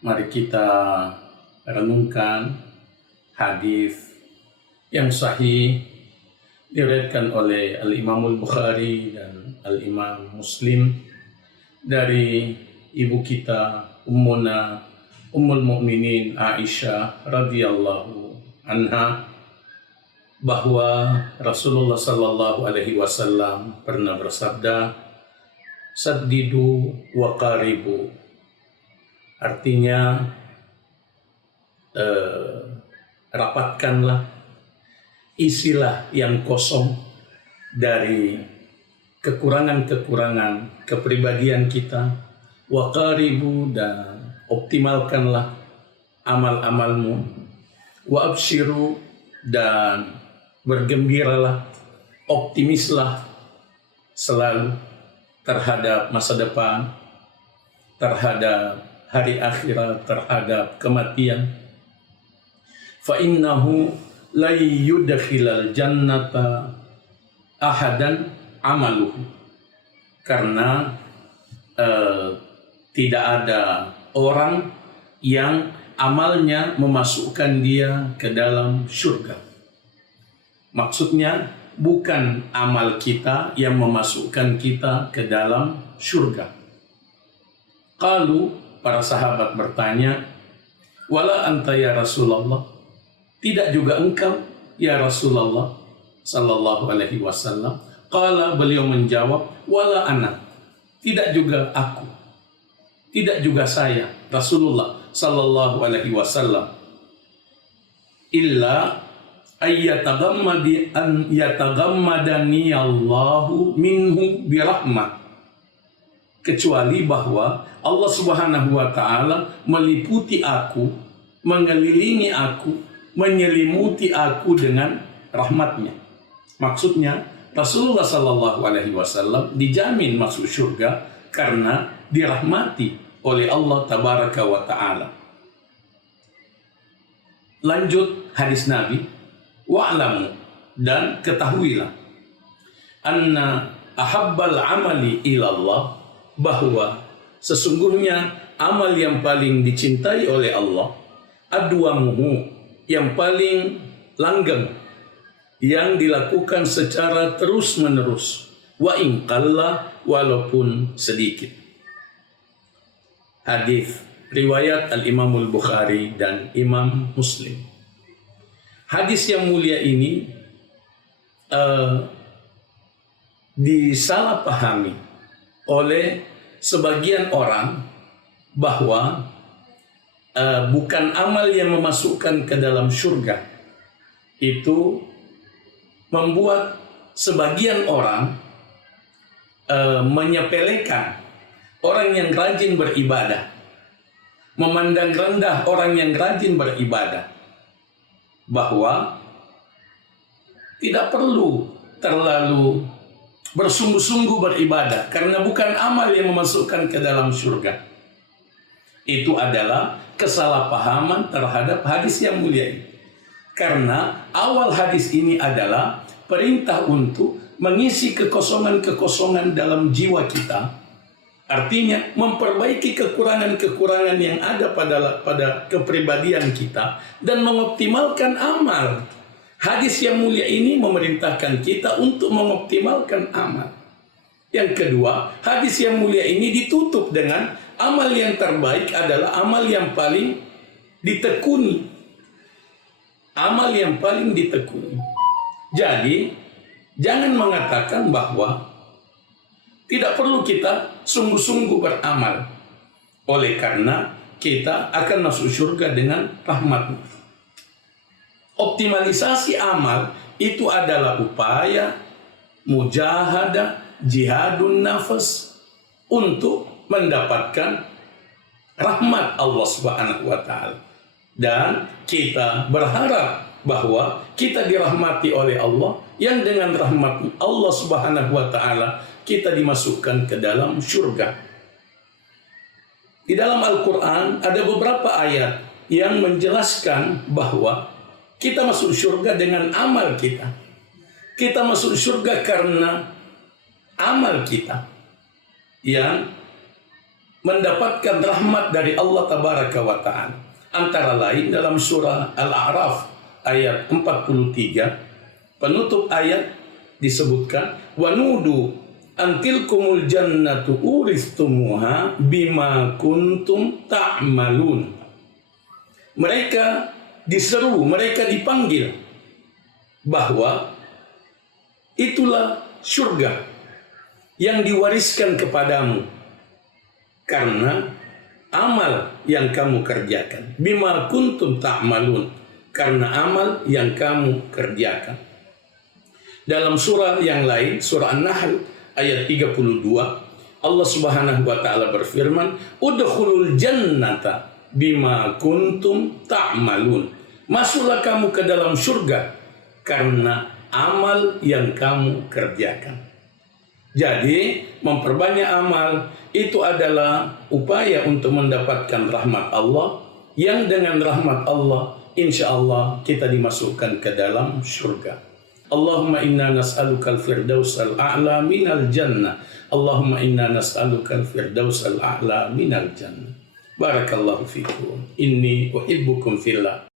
Mari kita renungkan hadis yang sahih diriwayatkan oleh Al-Imam Al-Bukhari dan Al-Imam Muslim dari ibu kita Ummul Mukminin Aisyah radhiyallahu anha bahwa Rasulullah sallallahu alaihi wasallam pernah bersabda, "Saddidu wa qaribu." Artinya rapatkanlah, isilah yang kosong dari kekurangan-kekurangan kepribadian kita, wa qaribu, dan optimalkanlah amal-amalmu, wa abshiru, dan bergembiralah, optimislah selalu terhadap masa depan, terhadap hari akhirat, terhadap kematian. Fa innahu la yudkhilal jannata ahadan amaluhu. Karena tidak ada orang yang amalnya memasukkan dia ke dalam surga. Maksudnya bukan amal kita yang memasukkan kita ke dalam surga. Qalu, para sahabat bertanya, "Wala anta ya Rasulullah?" Tidak juga engkau ya Rasulullah sallallahu alaihi wasallam? Qala, beliau menjawab, "Wala ana." Tidak juga aku. Tidak juga saya, Rasulullah sallallahu alaihi wasallam. Illa yatagammadani Allahu minhu birahmah. Kecuali bahwa Allah Subhanahu wa ta'ala meliputi aku, mengelilingi aku, menyelimuti aku dengan rahmatnya. Maksudnya Rasulullah sallallahu alaihi wasallam dijamin masuk surga karena dirahmati oleh Allah tabaraka wa ta'ala. Lanjut hadis Nabi, wa'lamu, dan ketahuilah, anna ahabbal amali ilallah, bahwa sesungguhnya amal yang paling dicintai oleh Allah, adwamuhu, yang paling langgeng, yang dilakukan secara terus-menerus, wa in qalla, walaupun sedikit. Hadis riwayat Al-Imam Al-Bukhari dan Imam Muslim. Hadis yang mulia ini disalahpahami oleh sebagian orang bahwa bukan amal yang memasukkan ke dalam surga. Itu membuat sebagian orang menyepelekan orang yang rajin beribadah, memandang rendah orang yang rajin beribadah, bahwa tidak perlu terlalu bersungguh-sungguh beribadah karena bukan amal yang memasukkan ke dalam surga. Itu adalah kesalahpahaman terhadap hadis yang mulia ini. Karena awal hadis ini adalah perintah untuk mengisi kekosongan-kekosongan dalam jiwa kita. Artinya memperbaiki kekurangan-kekurangan yang ada pada kepribadian kita dan mengoptimalkan amal. Hadis yang mulia ini memerintahkan kita untuk mengoptimalkan amal. Yang kedua, hadis yang mulia ini ditutup dengan amal yang terbaik adalah amal yang paling ditekuni. Amal yang paling ditekuni. Jadi, jangan mengatakan bahwa tidak perlu kita sungguh-sungguh beramal. Oleh karena kita akan masuk surga dengan rahmat-Nya. Optimalisasi amal itu adalah upaya mujahadah, jihadun nafas untuk mendapatkan rahmat Allah Subhanahu wa ta'ala. Dan kita berharap bahwa kita dirahmati oleh Allah, yang dengan rahmat Allah Subhanahu wa ta'ala kita dimasukkan ke dalam surga. Di dalam Al-Quran ada beberapa ayat yang menjelaskan bahwa kita masuk surga dengan amal kita. Kita masuk surga karena amal kita yang mendapatkan rahmat dari Allah Tabaraka wa Ta'ala. Antara lain dalam surah Al-A'raf ayat 43, penutup ayat disebutkan, wanudu antilkumul jannatu uristumuha bima kuntum ta'malun. Mereka diseru, mereka dipanggil bahwa itulah surga yang diwariskan kepadamu karena amal yang kamu kerjakan. Bima kuntum ta'malun, karena amal yang kamu kerjakan. Dalam surah yang lain, surah An-Nahl ayat 32, Allah Subhanahu wa taala berfirman, udkhulul jannata bima kuntum ta'malun. Masuklah kamu ke dalam surga karena amal yang kamu kerjakan. Jadi, memperbanyak amal itu adalah upaya untuk mendapatkan rahmat Allah, yang dengan rahmat Allah insya Allah kita dimasukkan ke dalam surga. Allahumma inna nas'alukal firdausal a'la minal jannah. Allahumma inna nas'alukal firdausal a'la minal jannah. Barakallahu fikum. Inni uhibbukum fillah.